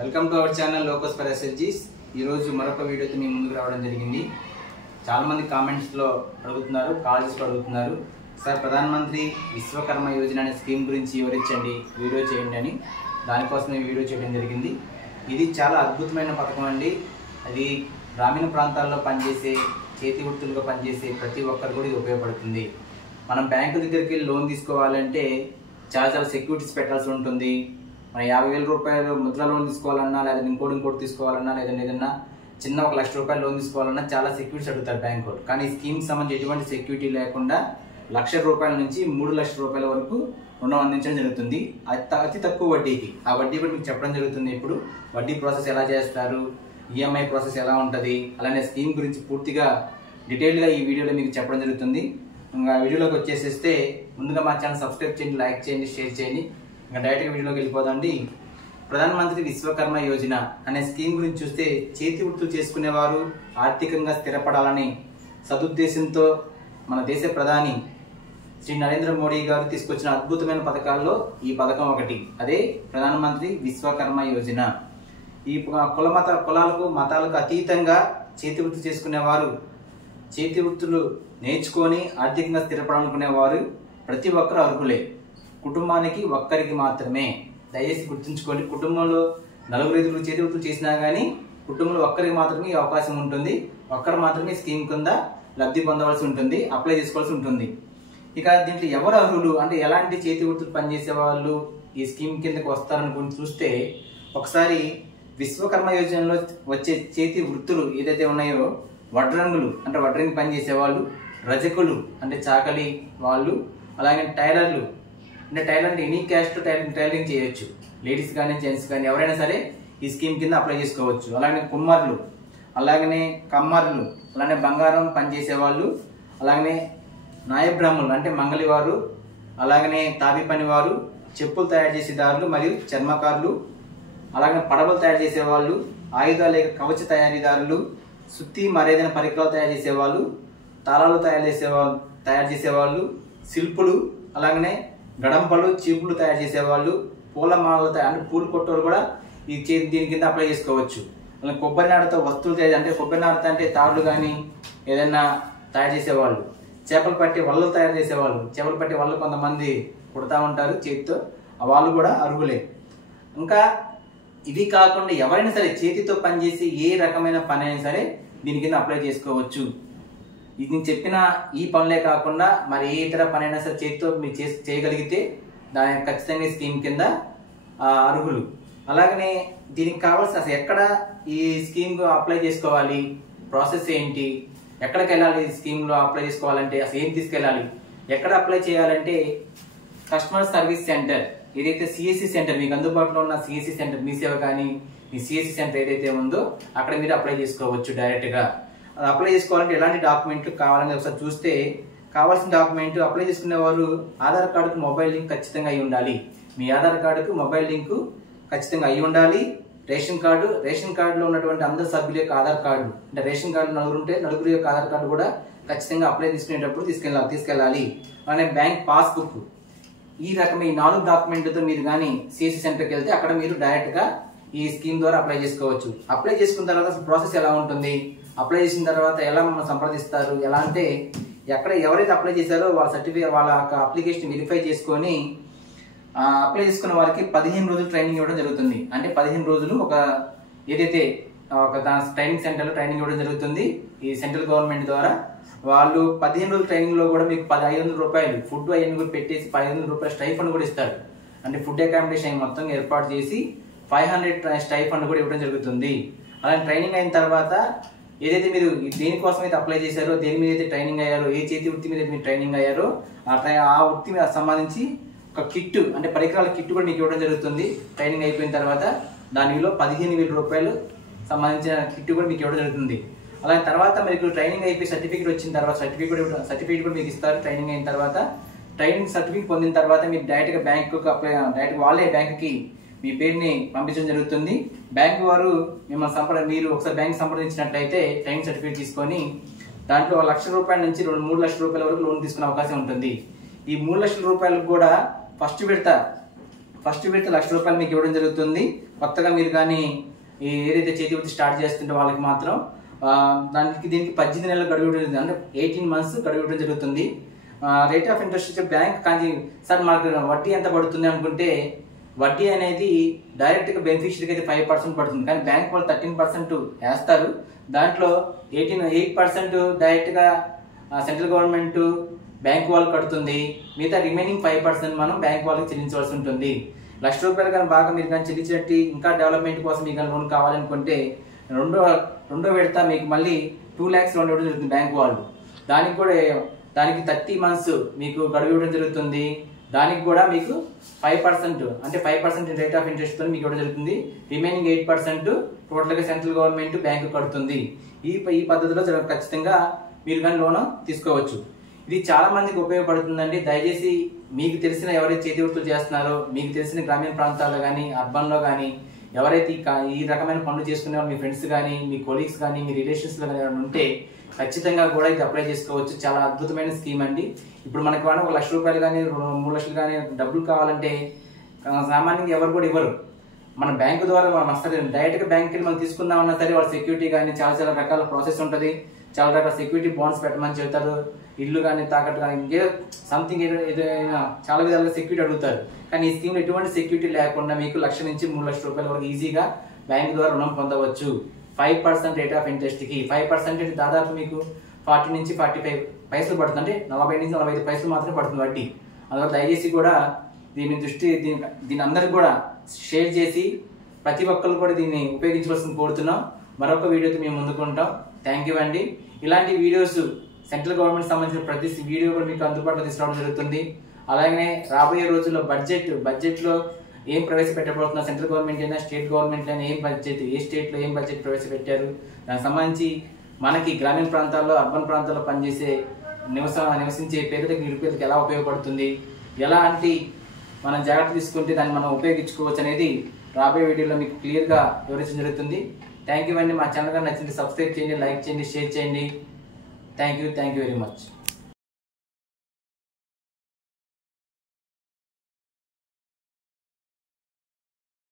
Welcome to our channel locus for ఎస్ఎస్జీస్. ఈరోజు మరొక వీడియోతో మీ ముందుకు రావడం జరిగింది. చాలామంది కామెంట్స్లో అడుగుతున్నారు, కాల్ చేసి అడుగుతున్నారు, సార్ ప్రధానమంత్రి విశ్వకర్మ యోజన అనే స్కీమ్ గురించి వివరించండి, వీడియో చేయండి అని. దానికోసం ఈ వీడియో చేయడం జరిగింది. ఇది చాలా అద్భుతమైన పథకం అండి. అది గ్రామీణ ప్రాంతాల్లో పనిచేసే, చేతి వృత్తులుగా పనిచేసే ప్రతి ఒక్కరు కూడా ఇది ఉపయోగపడుతుంది. మనం బ్యాంకు దగ్గరికి లోన్ తీసుకోవాలంటే చాలా సెక్యూరిటీస్ పెట్టాల్సి ఉంటుంది. మన 50,000 రూపాయలు ముద్ర లోన్ తీసుకోవాలన్నా, లేదా ఇంకోటి తీసుకోవాలన్నా, లేదా ఏదైనా చిన్న 1,00,000 రూపాయలు లోన్ తీసుకోవాలన్నా చాలా సెక్యూరిటీస్ అడుగుతారు బ్యాంక్ వాళ్ళు. కానీ ఈ స్కీమ్కి సంబంధించి ఎటువంటి సెక్యూరిటీ లేకుండా 1,00,000 రూపాయల నుంచి 3,00,000 రూపాయల వరకు రుణం అందించడం జరుగుతుంది. అతి తక్కువ వడ్డీకి. ఆ వడ్డీ కూడా మీకు చెప్పడం జరుగుతుంది. ఇప్పుడు వడ్డీ ప్రాసెస్ ఎలా చేస్తారు, ఈఎంఐ ప్రాసెస్ ఎలా ఉంటుంది, అలానే స్కీమ్ గురించి పూర్తిగా డీటెయిల్గా ఈ వీడియోలో మీకు చెప్పడం జరుగుతుంది. ఇంకా వీడియోలోకి వచ్చేసేస్తే ముందుగా మా ఛానల్ సబ్స్క్రైబ్ చేయండి, లైక్ చేయండి, షేర్ చేయండి. ఇంకా డైరెక్ట్గా వీడియోలోకి వెళ్ళిపోదండి. ప్రధానమంత్రి విశ్వకర్మ యోజన అనే స్కీమ్ గురించి చూస్తే, చేతి వృత్తులు చేసుకునేవారు ఆర్థికంగా స్థిరపడాలని సదుద్దేశంతో మన దేశ ప్రధాని శ్రీ నరేంద్ర మోడీ గారు తీసుకొచ్చిన అద్భుతమైన పథకాల్లో ఈ పథకం ఒకటి. అదే ప్రధానమంత్రి విశ్వకర్మ యోజన. ఈ కులాలకు మతాలకు అతీతంగా చేతి వృత్తి చేసుకునేవారు, చేతి వృత్తులు నేర్చుకొని ఆర్థికంగా స్థిరపడాలనుకునేవారు ప్రతి ఒక్కరు అర్హులే. కుటుంబానికి ఒక్కరికి మాత్రమే. దయచేసి గుర్తుంచుకోండి, కుటుంబంలో 4-5 చేతి వృత్తులు చేసినా కానీ కుటుంబంలో ఒక్కరికి మాత్రమే ఈ అవకాశం ఉంటుంది. ఒక్కరు మాత్రమే స్కీమ్ కింద లబ్ధి పొందవలసి ఉంటుంది, అప్లై చేసుకోవాల్సి ఉంటుంది. ఇక దీంట్లో ఎవరు అర్హులు అంటే, ఎలాంటి చేతి వృత్తులు పనిచేసే వాళ్ళు ఈ స్కీమ్ కిందకి వస్తారనుకుని చూస్తే, ఒకసారి విశ్వకర్మ యోజనలో వచ్చే చేతి వృత్తులు ఏదైతే ఉన్నాయో, వడ్రంగులు అంటే వడ్రంగి పని చేసేవాళ్ళు, రజకులు అంటే చాకలి వాళ్ళు, అలాగే టైలర్లు అంటే టైలర్ అంటే ఎనీ క్యాస్ట్ టైలరింగ్ చేయొచ్చు. లేడీస్ కానీ జెంట్స్ కానీ ఎవరైనా సరే ఈ స్కీమ్ కింద అప్లై చేసుకోవచ్చు. అలాగే కుమ్మర్లు, అలాగనే కమ్మర్లు, అలానే బంగారం పనిచేసేవాళ్ళు, అలాగనే నాయబ్రాహ్మణులు అంటే మంగళివారు, అలాగనే తాపి పనివారు, చెప్పులు తయారు చేసేదారులు మరియు చర్మకారులు, అలాగే పడవలు తయారు చేసేవాళ్ళు, ఆయుధాలు లేక కవచ తయారీదారులు, సుత్తి మరేదైనా పరికరాలు తయారు చేసేవాళ్ళు, తాళాలు తయారు చేసేవాళ్ళు, శిల్పులు, అలాగనే గడంపలు, చీపులు తయారు చేసేవాళ్ళు, పూల మాలలు అంటే పూలు కొట్టోళ్ళు కూడా దీని కింద అప్లై చేసుకోవచ్చు. అలాగే కొబ్బరి నారతో వస్తువులు తయారు అంటే కొబ్బరి నారతో అంటే తాళ్ళు కానీ ఏదైనా తయారు చేసేవాళ్ళు, చేపలు పట్టి వలలు తయారు చేసేవాళ్ళు, చేపలు పట్టి వలలు కొంతమంది కుడతా ఉంటారు చేతితో, వాళ్ళు కూడా అర్హులే. ఇంకా ఇవి కాకుండా ఎవరైనా సరే చేతితో పనిచేసి ఏ రకమైన పని అయినా సరే దీని కింద అప్లై చేసుకోవచ్చు. ఇది నేను చెప్పిన ఈ పనులే కాకుండా మరి ఏ ఇతర పని అయినా సరే చేతితో మీరు చేయగలిగితే దాని ఖచ్చితంగా స్కీమ్ కింద అర్హులు. అలాగనే దీనికి కావాల్సిన అసలు ఎక్కడ ఈ స్కీమ్ అప్లై చేసుకోవాలి, ప్రాసెస్ ఏంటి, ఎక్కడికి వెళ్ళాలి, ఈ స్కీమ్లో అప్లై చేసుకోవాలంటే అసలు ఏం తీసుకెళ్ళాలి, ఎక్కడ అప్లై చేయాలంటే కస్టమర్ సర్వీస్ సెంటర్ ఏదైతే సిఎస్సి సెంటర్ మీకు అందుబాటులో ఉన్న సిఎస్సి సెంటర్, మీ సేవ కానీ మీ సిఎస్సి సెంటర్ ఏదైతే ఉందో అక్కడ మీరు అప్లై చేసుకోవచ్చు డైరెక్ట్గా. అది అప్లై చేసుకోవాలంటే ఎలాంటి డాక్యుమెంట్లు కావాలని ఒకసారి చూస్తే, కావాల్సిన డాక్యుమెంట్ అప్లై చేసుకునేవారు ఆధార్ కార్డుకు మొబైల్ లింక్ ఖచ్చితంగా అయి ఉండాలి. మీ ఆధార్ కార్డుకు మొబైల్ లింక్ ఖచ్చితంగా అయి ఉండాలి. రేషన్ కార్డులో ఉన్నటువంటి అందరు సభ్యుల యొక్క ఆధార్ కార్డు అంటే రేషన్ కార్డు ఉంటే నలుగురు యొక్క ఆధార్ కార్డు కూడా ఖచ్చితంగా అప్లై తీసుకునేటప్పుడు తీసుకెళ్ళాలి. అలానే బ్యాంక్ పాస్బుక్. ఈ రకమైన 4 డాక్యుమెంట్లతో మీరు కానీ సిఎస్సి సెంటర్కి వెళ్తే అక్కడ మీరు డైరెక్ట్గా ఈ స్కీమ్ ద్వారా అప్లై చేసుకోవచ్చు. అప్లై చేసుకున్న తర్వాత ప్రాసెస్ ఎలా ఉంటుంది, అప్లై చేసిన తర్వాత ఎలా మమ్మల్ని సంప్రదిస్తారు, ఎలా అంటే ఎవరైతే అప్లై చేశారో వాళ్ళ సర్టిఫికేట్ వాళ్ళ అప్లికేషన్ వెరిఫై చేసుకొని అప్లై చేసుకున్న వారికి 15 రోజులు ట్రైనింగ్ ఇవ్వడం జరుగుతుంది. అంటే 15 రోజులు ఏదైతే ట్రైనింగ్ సెంటర్లో ట్రైనింగ్ ఇవ్వడం జరుగుతుంది ఈ సెంట్రల్ గవర్నమెంట్ ద్వారా. వాళ్ళు 15 రోజుల ట్రైనింగ్లో కూడా మీకు 500 రూపాయలు ఫుడ్ అవన్నీ కూడా పెట్టేసి 500 రూపాయలు స్టైఫండ్ కూడా ఇస్తారు. అంటే ఫుడ్ అకామిడేషన్ మొత్తం ఏర్పాటు చేసి 500 స్టైఫండ్ కూడా ఇవ్వడం జరుగుతుంది. అలాంటి ట్రైనింగ్ అయిన తర్వాత ఏదైతే మీరు దేనికోసం అయితే అప్లై చేశారో, దేని మీద అయితే ట్రైనింగ్ అయ్యారో, ఏ చేతి వృత్తి మీద మీరు ట్రైనింగ్ అయ్యారో ఆ వృత్తి మీద సంబంధించి ఒక కిట్ అంటే పరికరాల కిట్ కూడా మీకు ఇవ్వడం జరుగుతుంది. ట్రైనింగ్ అయిపోయిన తర్వాత దాని విలువ 15,000 రూపాయలు సంబంధించిన కిట్ కూడా మీకు ఇవ్వడం జరుగుతుంది. అలాగే తర్వాత మీకు ట్రైనింగ్ అయిపోయి సర్టిఫికేట్ వచ్చిన తర్వాత సర్టిఫికేట్ కూడా మీకు ఇస్తారు. ట్రైనింగ్ అయిన తర్వాత ట్రైనింగ్ సర్టిఫికేట్ పొందిన తర్వాత మీరు డైరెక్ట్గా బ్యాంకుకి డైరెక్ట్ వాళ్ళే బ్యాంకుకి మీ పేరుని పంపించడం జరుగుతుంది. బ్యాంకు వారు మిమ్మల్ని మీరు ఒకసారి బ్యాంక్ సంప్రదించినట్లయితే ట్రైనింగ్ సర్టిఫికేట్ తీసుకొని దాంట్లో 1,00,000 రూపాయల నుంచి 3,00,000 రూపాయల వరకు లోన్ తీసుకునే అవకాశం ఉంటుంది. ఈ 3,00,000 రూపాయలకు కూడా ఫస్ట్ విడత ఫస్ట్ విడత ₹1,00,000 మీకు ఇవ్వడం జరుగుతుంది. కొత్తగా మీరు కానీ ఏదైతే చేతి వృత్తి స్టార్ట్ చేస్తుంటే వాళ్ళకి మాత్రం దీనికి 18 నెలల గడువు ఇవ్వడం జరుగుతుంది. అంటే 18 months గడువు ఇవ్వడం జరుగుతుంది. రేట్ ఆఫ్ ఇంట్రెస్ట్ వచ్చే బ్యాంక్ కానీ సార్ మాకు వడ్డీ ఎంత పడుతుంది అనుకుంటే, వడ్డీ అనేది డైరెక్ట్గా బెనిఫిషియరీకి అయితే 5% పడుతుంది. కానీ బ్యాంక్ వాళ్ళు 13% వేస్తారు. దాంట్లో 8% డైరెక్ట్గా సెంట్రల్ గవర్నమెంట్ బ్యాంక్ వాళ్ళు కడుతుంది. మిగతా రిమైనింగ్ 5% మనం బ్యాంక్ వాళ్ళకి చెల్లించవలసి ఉంటుంది. ₹1,00,000 కానీ బాగా మీరు కానీ చెల్లించినట్టు ఇంకా డెవలప్మెంట్ కోసం మీకు కానీ లోన్ కావాలనుకుంటే రెండో విడత మీకు మళ్ళీ 2 lakhs లోన్ ఇవ్వడం జరుగుతుంది బ్యాంక్ వాళ్ళు. దానికి 30 months మీకు గడువు ఇవ్వడం జరుగుతుంది. దానికి కూడా మీకు 5% అంటే 5% రేట్ ఆఫ్ ఇంట్రెస్ట్ తో మీకు ఇవ్వడం జరుగుతుంది. రిమైనింగ్ 8% టోటల్గా సెంట్రల్ గవర్నమెంట్ బ్యాంకు కడుతుంది. ఈ పద్ధతిలో ఖచ్చితంగా మీరు కానీ లోన్ తీసుకోవచ్చు. ఇది చాలా మందికి ఉపయోగపడుతుందండి. దయచేసి మీకు తెలిసిన ఎవరైతే చేతి వృత్తులు చేస్తున్నారో, మీకు తెలిసిన గ్రామీణ ప్రాంతాల్లో కానీ అర్బన్లో కానీ ఎవరైతే ఈ రకమైన పనులు చేసుకునే వాళ్ళు మీ ఫ్రెండ్స్ కానీ, మీ కొలీగ్స్ కానీ, మీ రిలేషన్స్లో కానీ ఎవరైనా ఉంటే ఖచ్చితంగా కూడా ఇది అప్లై చేసుకోవచ్చు. చాలా అద్భుతమైన స్కీమ్ అండి. ఇప్పుడు మనకు కానీ ₹1,00,000 కానీ 3 లక్షలు కానీ డబ్బులు కావాలంటే సామాన్యంగా ఎవరు కూడా ఇవ్వరు. మన బ్యాంకు ద్వారా మనం అసలు డైరెక్ట్గా బ్యాంక్కి వెళ్ళి మనం తీసుకుందామన్నా సరే వాళ్ళ సెక్యూరిటీ కానీ చాలా రకాల ప్రాసెస్ ఉంటుంది. చాలా రకాల సెక్యూరిటీ బాండ్స్ పెట్టమని చెబుతారు. ఇల్లు కానీ తాకట్టు కానీ ఇంకేదో సంథింగ్ ఏదైనా చాలా విధాలుగా సెక్యూరిటీ అడుగుతారు. కానీ ఈ స్కీమ్లో ఎటువంటి సెక్యూరిటీ లేకుండా మీకు ₹1,00,000 నుంచి ₹3,00,000 వరకు ఈజీగా బ్యాంక్ ద్వారా రుణం పొందవచ్చు. 5% రేట్ ఆఫ్ ఇంట్రెస్ట్కి 5% దాదాపు మీకు 40 నుంచి 45 పైసలు పడుతుంది. అంటే 40 నుంచి 45 పైసలు మాత్రమే పడుతుంది వడ్డీ. అందువల్ల దయచేసి కూడా దీని అందరికి కూడా షేర్ చేసి ప్రతి ఒక్కరు కూడా దీన్ని ఉపయోగించవలసింది కోరుతున్నాం. మరొక వీడియోతో మేము ముందుకుంటాం. థ్యాంక్ యూ అండి. ఇలాంటి వీడియోస్ సెంట్రల్ గవర్నమెంట్ సంబంధించిన ప్రతి వీడియో కూడా మీకు అందుబాటులో తీసుకురావడం జరుగుతుంది. అలాగే రాబోయే రోజుల్లో బడ్జెట్లో ఏం ప్రవేశపెట్టబోతున్నారు, సెంట్రల్ గవర్నమెంట్ అయినా స్టేట్ గవర్నమెంట్ అయినా ఏ స్టేట్లో ఏం బడ్జెట్ ప్రవేశపెట్టారు, దానికి సంబంధించి మనకి గ్రామీణ ప్రాంతాల్లో అర్బన్ ప్రాంతాల్లో పనిచేసే నివసించే పేదలకు నిరుపేదలకు ఎలా ఉపయోగపడుతుంది, ఎలాంటి మనం జాగ్రత్త తీసుకుంటే దాన్ని మనం ఉపయోగించుకోవచ్చు అనేది రాబోయే వీడియోలో మీకు క్లియర్గా వివరించడం జరుగుతుంది. థ్యాంక్ యూ అండి. మా ఛానల్ కానీ నచ్చింది సబ్స్క్రైబ్ చేయండి, లైక్ చేయండి, షేర్ చేయండి. Thank you very much.